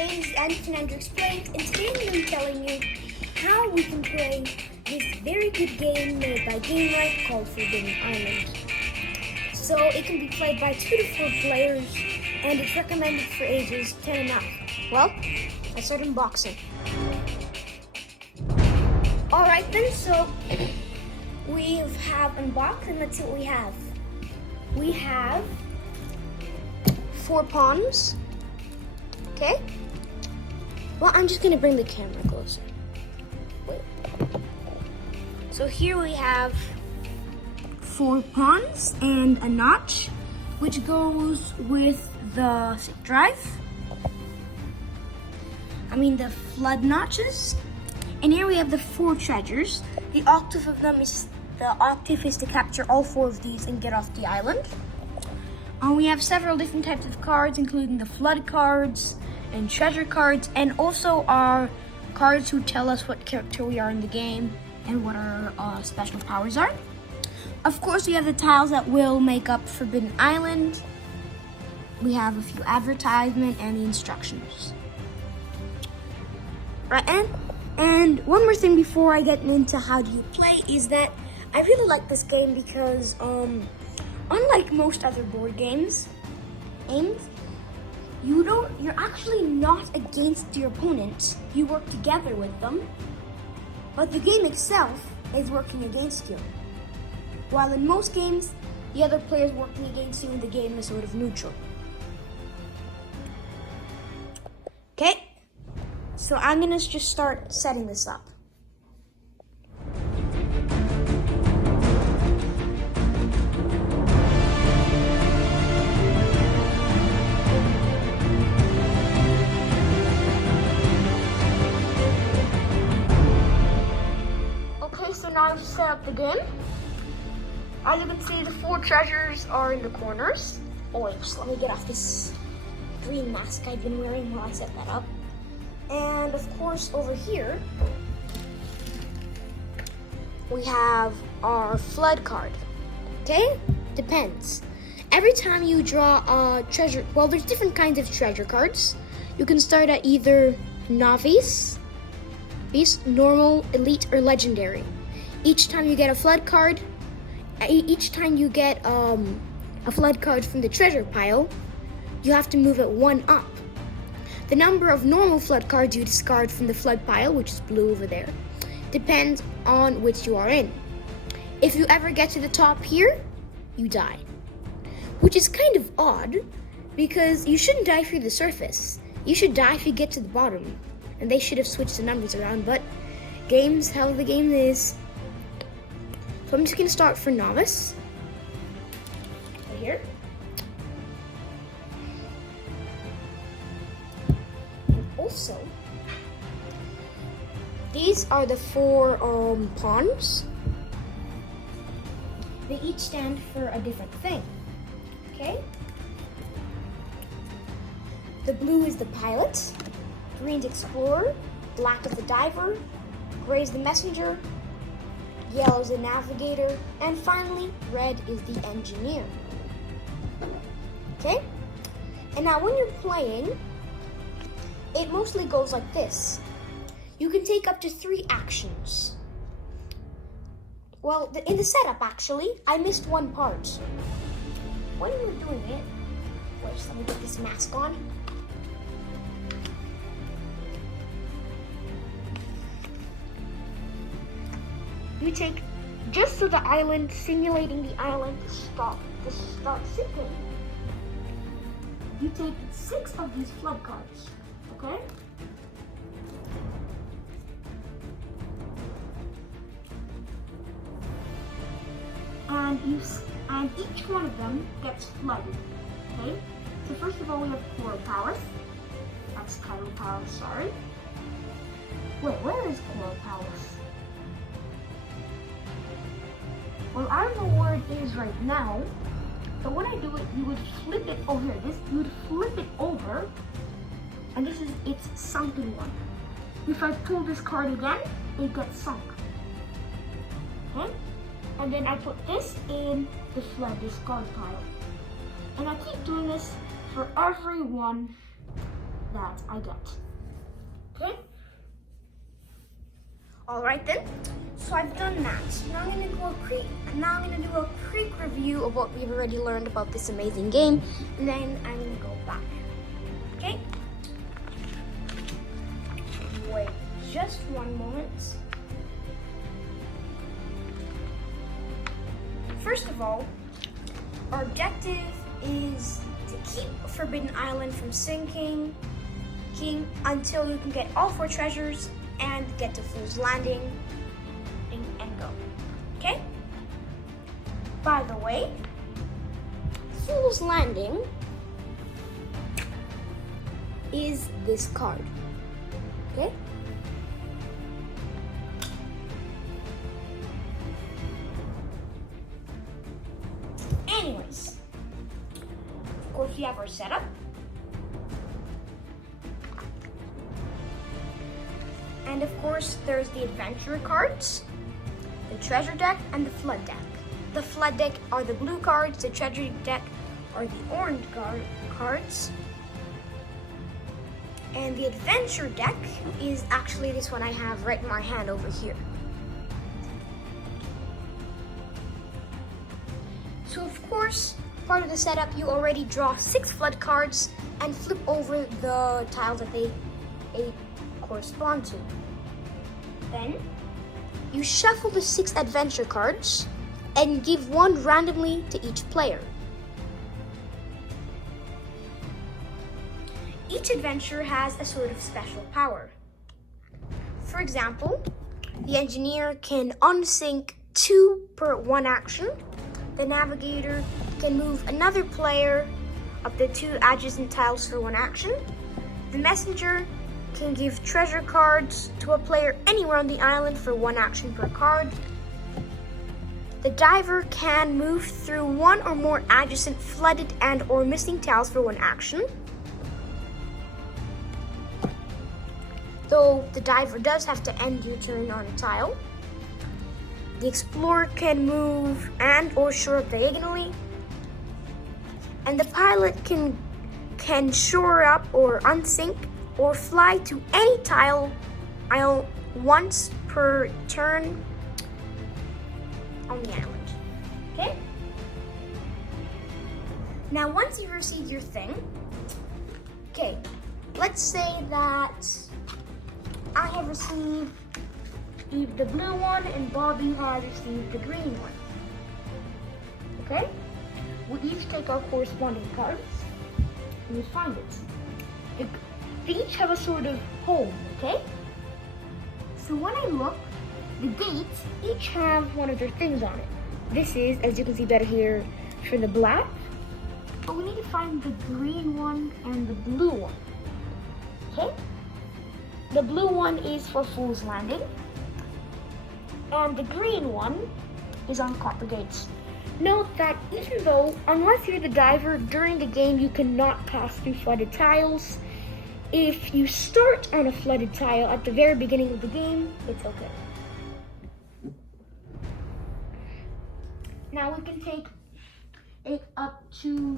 This is Andrew Explains, and today I'm going to be telling you how we can play this very good game made by GameRight called Forbidden Island. So it can be played by 2 to 4 players, and it's recommended for ages 10 and up. Well, let's start unboxing. Alright then, so we have unboxed, and let's see what we have. We have 4 pawns. Okay? Well, I'm just going to bring the camera closer. Wait. So here we have 4 pawns and a notch, which goes with the drive. The flood notches. And here we have the 4 treasures. The objective of them is to capture all 4 of these and get off the island. We have several different types of cards, including the flood cards and treasure cards, and also our cards who tell us what character we are in the game and what our special powers are. Of course, we have the tiles that will make up Forbidden Island. We have a few advertisements and the instructions. Right, and one more thing before I get into how do you play is that I really like this game because unlike most other board games, you're actually not against your opponent. You work together with them, but the game itself is working against you. While in most games, the other player is working against you and the game is sort of neutral. Okay, so I'm gonna just start setting this up. So now I've set up the game. As you can see, the 4 treasures are in the corners. Oh wait, just let me get off this green mask I've been wearing while I set that up. And of course, over here, we have our flood card. Okay? Depends. Every time you draw a treasure, well, there's different kinds of treasure cards. You can start at either novice, normal, elite, or legendary. Each time you get a flood card, a flood card from the treasure pile, you have to move it 1 up. The number of normal flood cards you discard from the flood pile, which is blue over there, depends on which you are in. If you ever get to the top here, you die. Which is kind of odd, because you shouldn't die if you're the surface. You should die if you get to the bottom. And they should have switched the numbers around, but games, how the game is. So I'm just gonna start for novice. Right here. And also, these are the 4 pawns. They each stand for a different thing. Okay? The blue is the pilot, green's explorer, black is the diver, gray is the messenger, yellow is the navigator, and finally, red is the engineer. Okay? And now when you're playing, it mostly goes like this. You can take up to 3 actions. Well, in the setup, actually, I missed one part. When we were doing it, wait, just let me get this mask on. You take, just so the island, simulating the island to start sinking, you take 6 of these flood cards, okay? And each one of them gets flooded, okay? So first of all, we have Coral Palace. That's Tidal Palace, sorry. Wait, where is Coral Palace? Well, I don't know where it is right now, but when I do it, you would flip it over here. You would flip it over, and this is its sunken one. If I pull this card again, it gets sunk. Okay? And then I put this in the flood discard pile. And I keep doing this for every one that I get. Okay? Alright then, so I've done that. Now I'm gonna do a quick review of what we've already learned about this amazing game, and then I'm gonna go back. Okay? Wait just one moment. First of all, our objective is to keep Forbidden Island from sinking until you can get all 4 treasures and get to Fool's Landing and go. Okay? By the way, Fool's Landing is this card. Okay? Anyways, of course we have our setup. And of course there's the adventure cards, the treasure deck, and the flood deck. The flood deck are the blue cards, the treasure deck are the orange cards. And the adventure deck is actually this one I have right in my hand over here. So of course, part of the setup, you already draw 6 flood cards and flip over the tiles that they correspond to. Then, you shuffle the 6 adventure cards and give 1 randomly to each player. Each adventure has a sort of special power. For example, the engineer can unsink 2 per 1 action. The navigator can move another player up to 2 adjacent tiles for 1 action. The messenger can give treasure cards to a player anywhere on the island for 1 action per card. The diver can move through 1 or more adjacent flooded and or missing tiles for 1 action. Though the diver does have to end your turn on a tile. The explorer can move and or shore up diagonally. And the pilot can shore up or unsink or fly to any tile once per turn on the island. Okay? Now once you've received your thing, okay, let's say that I have received the blue one and Bobby has received the green one. Okay? We each take our corresponding cards and we find it. They each have a sort of home, okay? So when I look, the gates each have one of their things on it. This is, as you can see better here, for the black. But we need to find the green one and the blue one. Okay? The blue one is for Fool's Landing. And the green one is on copper gates. Note that even though, unless you're the diver, during the game you cannot pass through flooded tiles. If you start on a flooded tile at the very beginning of the game, it's okay. Now we can take it up to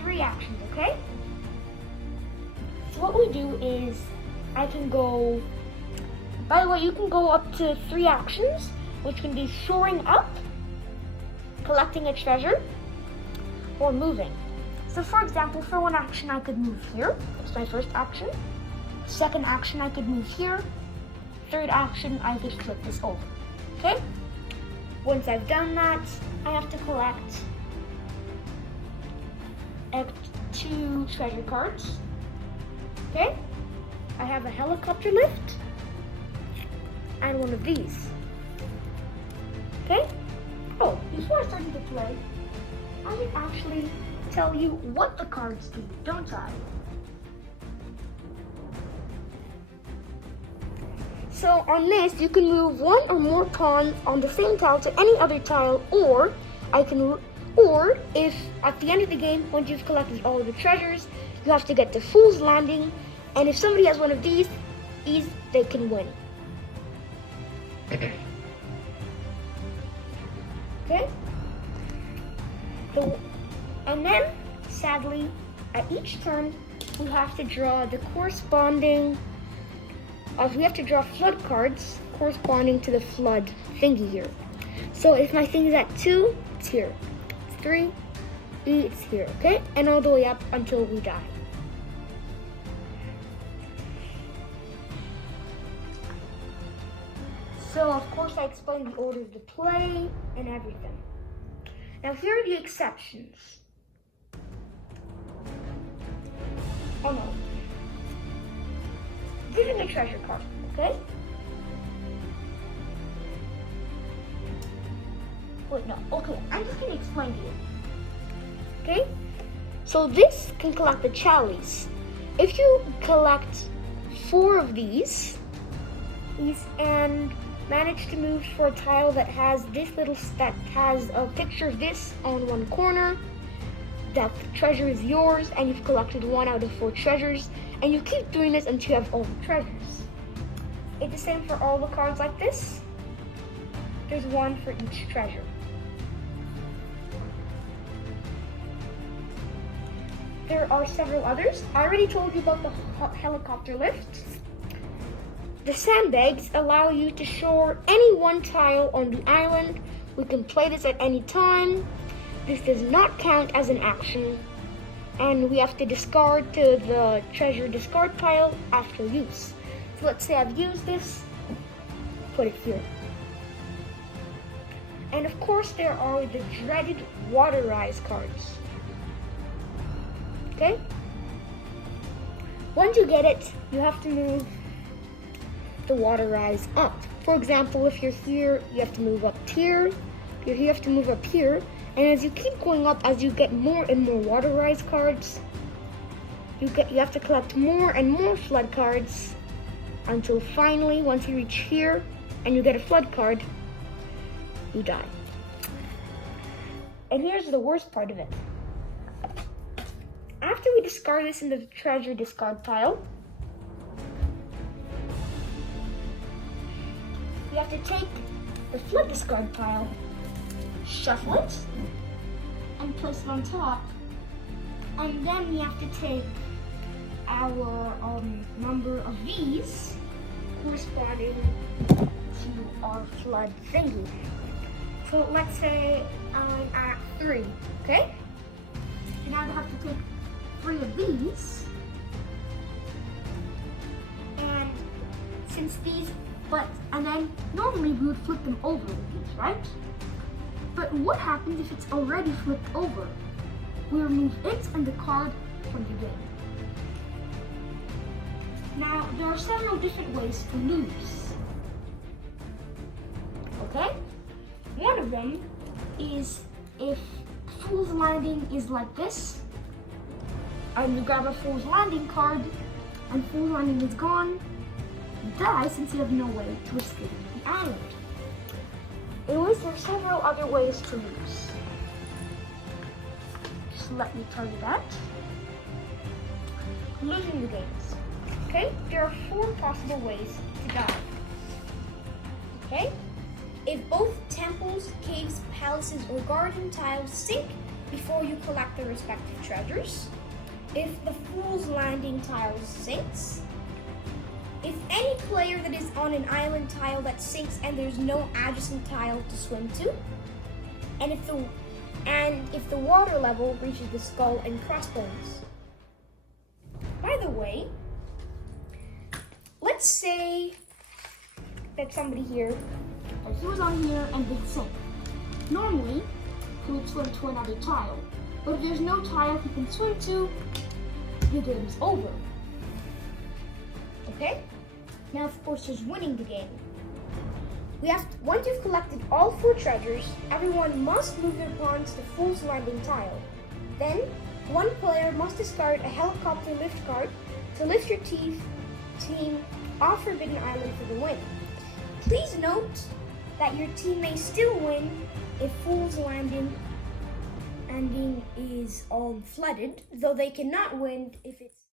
3 actions, okay? So what we do is, I can go, by the way, you can go up to 3 actions, which can be shoring up, collecting a treasure, or moving. So for example, for 1 action, I could move here. That's my first action. 2nd action, I could move here. 3rd action, I just flip this over. Okay? Once I've done that, I have to collect 2 treasure cards. Okay? I have a helicopter lift and 1 of these. Okay? Oh, before I start to play, I should actually tell you what the cards do, don't I? So on this, you can move 1 or more pawns on the same tile to any other tile, or if at the end of the game, once you've collected all of the treasures, you have to get to Fool's Landing, and if somebody has 1 of these, they can win. Okay? And then, sadly, at each turn, we have to draw the corresponding, we have to draw flood cards corresponding to the flood thingy here. So if my thing is at 2, it's here. It's 3, it's here, okay? And all the way up until we die. So of course I explained the order of the play and everything. Now here are the exceptions. Oh no. Giving a treasure card, okay? Wait, no, okay, I'm just gonna explain to you. Okay? So this can collect the chalice. If you collect 4 of these and manage to move for a tile that has this that has a picture of this on one corner, that treasure is yours, and you've collected 1 out of 4 treasures, and you keep doing this until you have all the treasures. It's the same for all the cards like this. There's 1 for each treasure. There are several others. I already told you about the helicopter lift. The sandbags allow you to shore any 1 tile on the island. We can play this at any time. This does not count as an action, and we have to discard to the treasure discard pile after use. So let's say I've used this, put it here. And of course there are the dreaded water rise cards. Okay? Once you get it, you have to move the water rise up. For example, if you're here, you have to move up here. If you're here, you have to move up here. And as you keep going up, as you get more and more water rise cards, you have to collect more and more flood cards until finally, once you reach here and you get a flood card, you die. And here's the worst part of it. After we discard this in the treasure discard pile, we have to take the flood discard pile, shuffle it, and place it on top. And then we have to take our number of these corresponding to our flood thingy. So let's say I'm at 3, okay? And I have to take 3 of these. And since these, and then normally we would flip them over with these, right? But what happens if it's already flipped over? We remove it and the card from the game. Now, there are several different ways to lose. Okay? One of them is if Fool's Landing is like this, and you grab a Fool's Landing card, and Fool's Landing is gone, you die since you have no way to escape the island. Anyways, there are several other ways to lose. Just let me tell you that. Losing the games. Okay? There are 4 possible ways to die. Okay? If both temples, caves, palaces, or garden tiles sink before you collect the respective treasures. If the Fool's Landing tile sinks. If any player that is on an island tile that sinks and there's no adjacent tile to swim to. And if the water level reaches the skull and crossbones. By the way, let's say that somebody here, like he was on here and they sink. Normally, he would swim to another tile. But if there's no tile he can swim to, the game is over. Okay? Now, of course, there's winning the game. Once you've collected all 4 treasures, everyone must move their pawns to Fool's Landing tile. Then, one player must discard a helicopter lift card to lift your team off Forbidden Island for the win. Please note that your team may still win if Fool's Landing is flooded, though they cannot win if it's